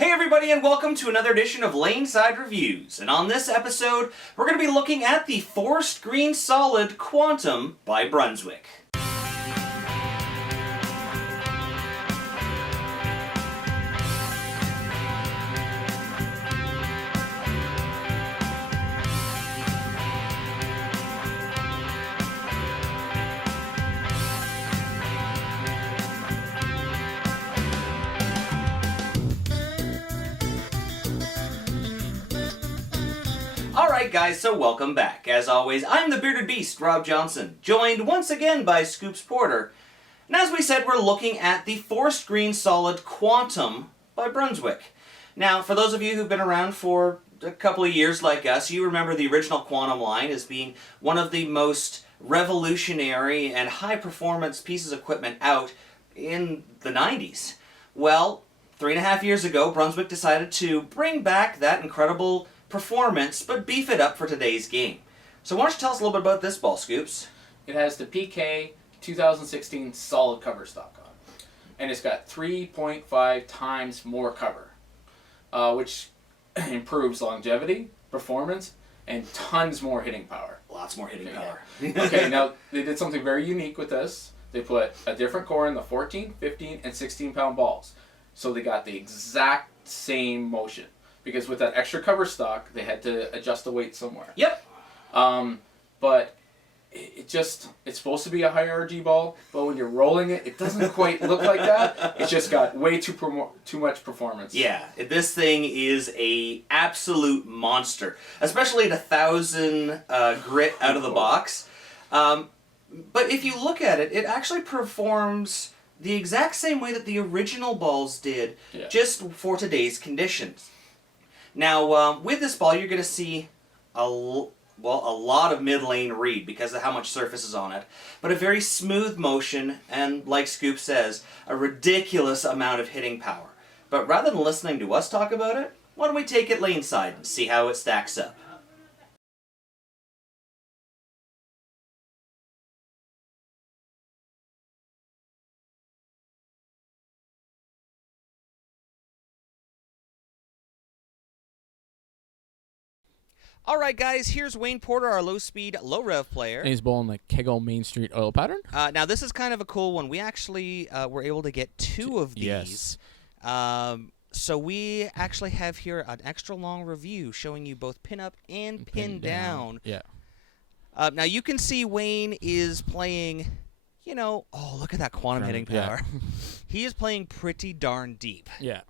Hey everybody, and welcome to another edition of Laneside Reviews. And on this episode, we're going to be looking at the Forest Green Solid Quantum by Brunswick. Alright guys, so welcome back. As always, I'm the Bearded Beast, Rob Johnson, joined once again by Scoops Porter. And as we said, we're looking at the Forest Green Solid Quantum by Brunswick. Now, for those of you who've been around for a couple of years like us, you remember the original Quantum line as being one of the most revolutionary and high-performance pieces of equipment out in the 90s. Well, 3.5 years ago, Brunswick decided to bring back that incredible performance, but beef it up for today's game. So why don't you tell us a little bit about this ball, Scoops? It has the PK 2016 solid cover stock on it. And it's got 3.5 times more cover, which improves longevity, performance, and tons more hitting power. Lots more hitting power. Okay, now they did something very unique with this. They put a different core in the 14, 15, and 16 pound balls. So they got the exact same motion. Because with that extra cover stock, they had to adjust the weight somewhere. Yep. But it's supposed to be a high RG ball, but when you're rolling it, it doesn't quite look like that. It's just got way too much performance. Yeah, this thing is a absolute monster, especially at 1,000 grit out of the box. But if you look at it, it actually performs the exact same way that the original balls did, just for today's conditions. Now, with this ball, you're going to see a lot of mid-lane read because of how much surface is on it, but a very smooth motion and, like Scoop says, a ridiculous amount of hitting power. But rather than listening to us talk about it, why don't we take it laneside and see how it stacks up? Alright guys, here's Wayne Porter, our low-speed, low-rev player. And he's bowling the KEGEL Main Street oil pattern. Now this is kind of a cool one. We actually were able to get 2 of these. Yes. So we actually have here an extra long review showing you both pin up and pin down. Yeah. Now you can see Wayne is playing, oh, look at that quantum hitting power. He is playing pretty darn deep. Yeah.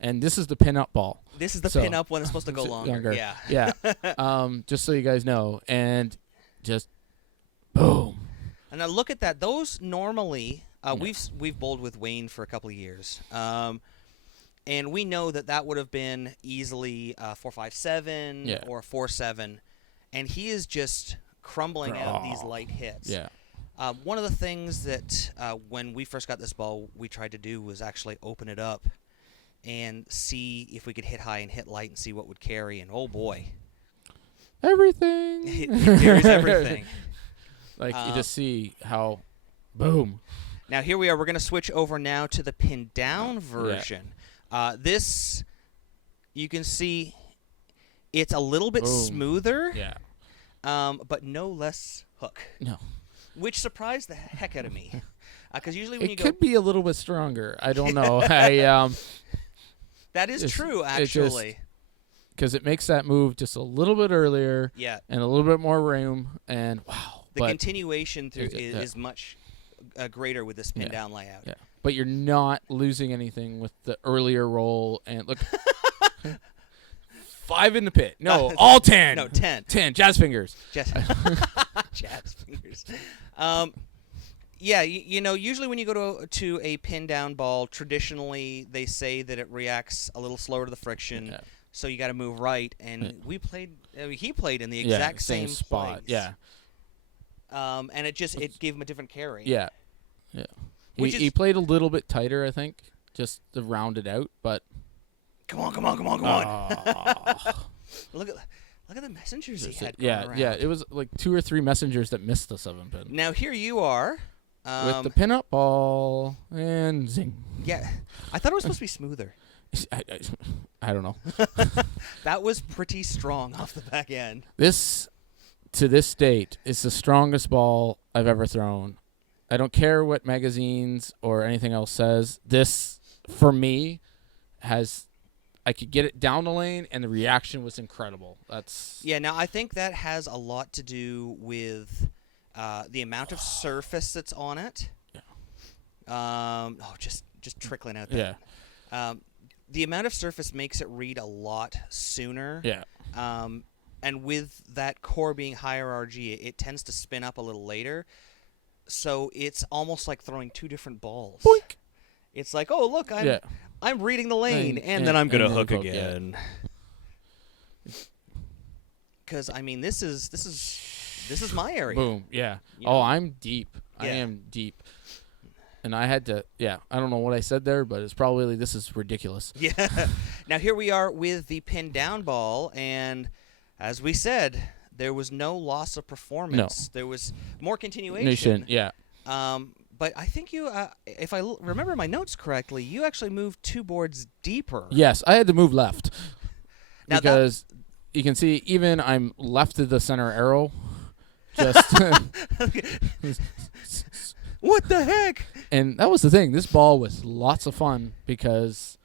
And this is the pin-up ball. This is the pin-up one. It's supposed to go longer. Yeah. Yeah. Just so you guys know. And just boom. And now look at that. Those normally, we've bowled with Wayne for a couple of years. And we know that would have been easily 4.57 or 4.7. And he is just crumbling out these light hits. Yeah. One of the things that when we first got this ball, we tried to do was actually open it up and see if we could hit high and hit light and see what would carry. And oh boy, everything. It carries everything. Like you just see how, boom. Now here we are. We're going to switch over now to the pin down version. Yeah. This, you can see, it's a little bit smoother. Yeah. But no less hook. No. Which surprised the heck out of me. Because usually when it could be a little bit stronger. I don't know. That is true, actually. Because it makes that move just a little bit earlier. Yeah. And a little bit more room. And wow. The continuation through is much greater with this pin down layout. Yeah. But you're not losing anything with the earlier roll. And look. 5 in the pit. No, all 10. No, 10. 10. Jazz fingers. Jazz fingers. Yeah, usually when you go to a pin down ball, traditionally they say that it reacts a little slower to the friction, so you got to move right. And he played in the exact same spot. place. Yeah. And it gave him a different carry. Yeah. Yeah. He played a little bit tighter, I think, just to round it out. But come on! Look at the messengers he had going around. Yeah. It was like 2 or 3 messengers that missed the 7-pin. Now here you are. With the pin-up ball and zing. Yeah, I thought it was supposed to be smoother. I don't know. That was pretty strong off the back end. This, to this date, is the strongest ball I've ever thrown. I don't care what magazines or anything else says. This, for me, I could get it down the lane, and the reaction was incredible. Yeah, now I think that has a lot to do with the amount of surface that's on it. Yeah. Just trickling out there. Yeah. The amount of surface makes it read a lot sooner. Yeah. And with that core being higher RG, it tends to spin up a little later. So it's almost like throwing two different balls. Boink. It's like, oh, look, I'm reading the lane, and then I'm going to hook again. Because, I mean, this is my area. Boom, yeah. You know? know? I'm deep. Yeah. I am deep. And I had to, I don't know what I said there, but it's probably, this is ridiculous. Yeah. Now, here we are with the pin down ball, and as we said, there was no loss of performance. No. There was more continuation. Yeah. But I think you, if I remember my notes correctly, you actually moved 2 boards deeper. Yes, I had to move left. Now because you can see even I'm left of the center arrow. Just what the heck? And that was the thing. This ball was lots of fun because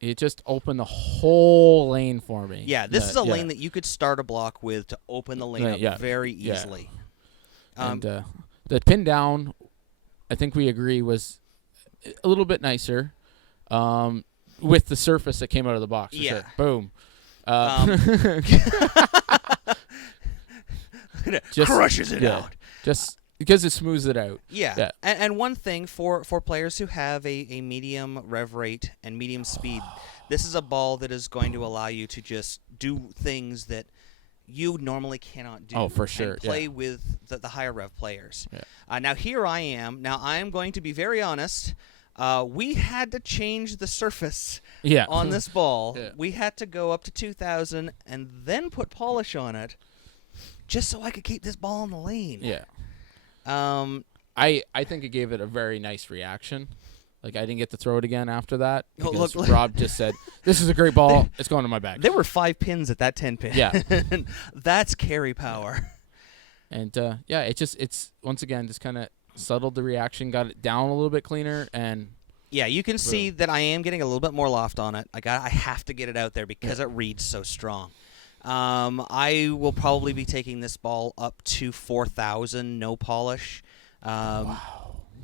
it just opened the whole lane for me. Yeah, this is a lane that you could start a block with to open the lane up very easily. Yeah. And the pin down, I think we agree, was a little bit nicer with the surface that came out of the box. For sure. Boom. Just crushes it out. Just because it smooths it out. Yeah. And one thing for players who have a medium rev rate and medium speed, this is a ball that is going to allow you to just do things that you normally cannot do. Oh, for sure. And play with the higher rev players. Yeah. Now, here I am. Now, I am going to be very honest. We had to change the surface on this ball. Yeah. We had to go up to 2,000 and then put polish on it just so I could keep this ball in the lane. Yeah. I think it gave it a very nice reaction. Like, I didn't get to throw it again after that because Rob just said, this is a great ball. It's going to my bag. There were 5 pins at that 10 pin. Yeah. That's carry power. And, it's once again, just kind of settled the reaction, got it down a little bit cleaner, and yeah, you can see that I am getting a little bit more loft on it. I have to get it out there because it reads so strong. I will probably be taking this ball up to 4,000 no polish. Wow.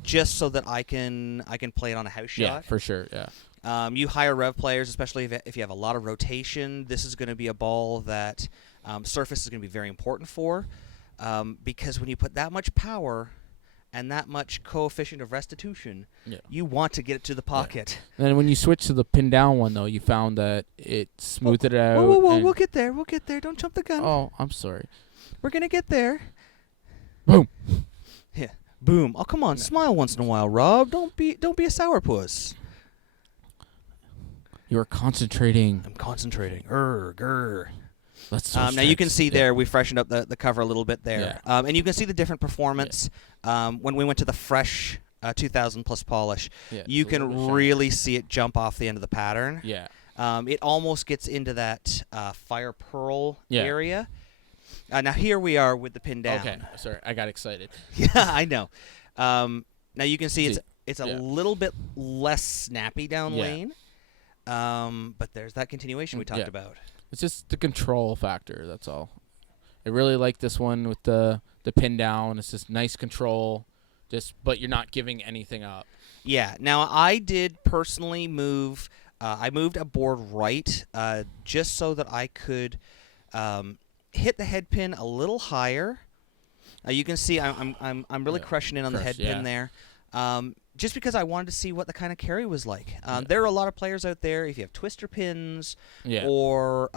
Just so that I can play it on a house shot. Yeah, for sure. Yeah. You higher rev players, especially if you have a lot of rotation, this is going to be a ball that surface is going to be very important for, because when you put that much power and that much coefficient of restitution, you want to get it to the pocket. Yeah. Then when you switch to the pin down one, though, you found that it smoothed it out. Whoa, we'll get there. We'll get there. Don't jump the gun. Oh, I'm sorry. We're going to get there. Boom. Yeah. Boom. Oh, come on. Smile once in a while, Rob. Don't be a sourpuss. You're concentrating. I'm concentrating. Grr. Now you can see there we freshened up the cover a little bit there. Yeah. And you can see the different performance when we went to the fresh 2,000 plus polish. Yeah, you can really see it jump off the end of the pattern. Yeah. It almost gets into that fire pearl area. Now here we are with the pin down. Okay, sorry, I got excited. Yeah, I know. Now you can see it's a little bit less snappy down lane. But there's that continuation we talked about. It's just the control factor, that's all. I really like this one with the pin down. It's just nice control, but you're not giving anything up. Yeah. Now, I did personally move. I moved a board right just so that I could hit the head pin a little higher. You can see I'm really crushing in on the head pin there. Just because I wanted to see what the kind of carry was like. There are a lot of players out there, if you have twister pins, or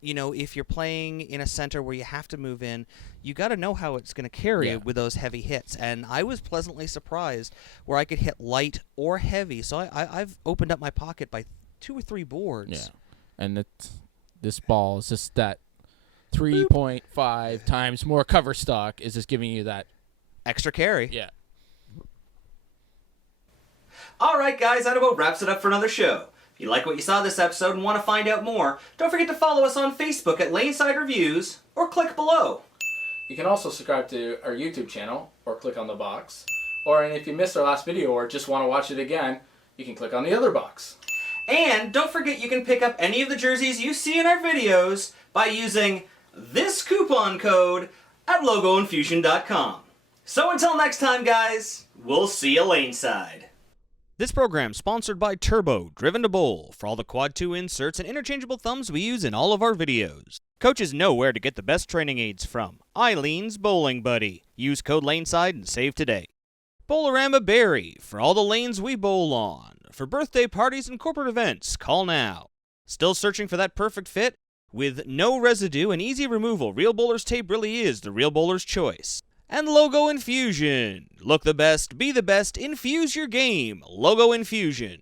if you're playing in a center where you have to move in, you got to know how it's going to carry with those heavy hits. And I was pleasantly surprised where I could hit light or heavy. So I've opened up my pocket by 2 or 3 boards. Yeah, and this ball is just that 3.5 times more cover stock is just giving you that extra carry. Yeah. All right, guys, that about wraps it up for another show. If you like what you saw this episode and want to find out more, don't forget to follow us on Facebook at Laneside Reviews, or click below. You can also subscribe to our YouTube channel, or click on the box. And if you missed our last video or just want to watch it again, you can click on the other box. And don't forget you can pick up any of the jerseys you see in our videos by using this coupon code at logoinfusion.com. So until next time, guys, we'll see you laneside. This program sponsored by Turbo, Driven to Bowl, for all the Quad 2 inserts and interchangeable thumbs we use in all of our videos. Coaches know where to get the best training aids from. Eileen's Bowling Buddy. Use code LANESIDE and save today. Bowlerama Berry, for all the lanes we bowl on. For birthday parties and corporate events, call now. Still searching for that perfect fit? With no residue and easy removal, Real Bowler's Tape really is the Real Bowler's choice. And Logo Infusion. Look the best, be the best, infuse your game. Logo Infusion.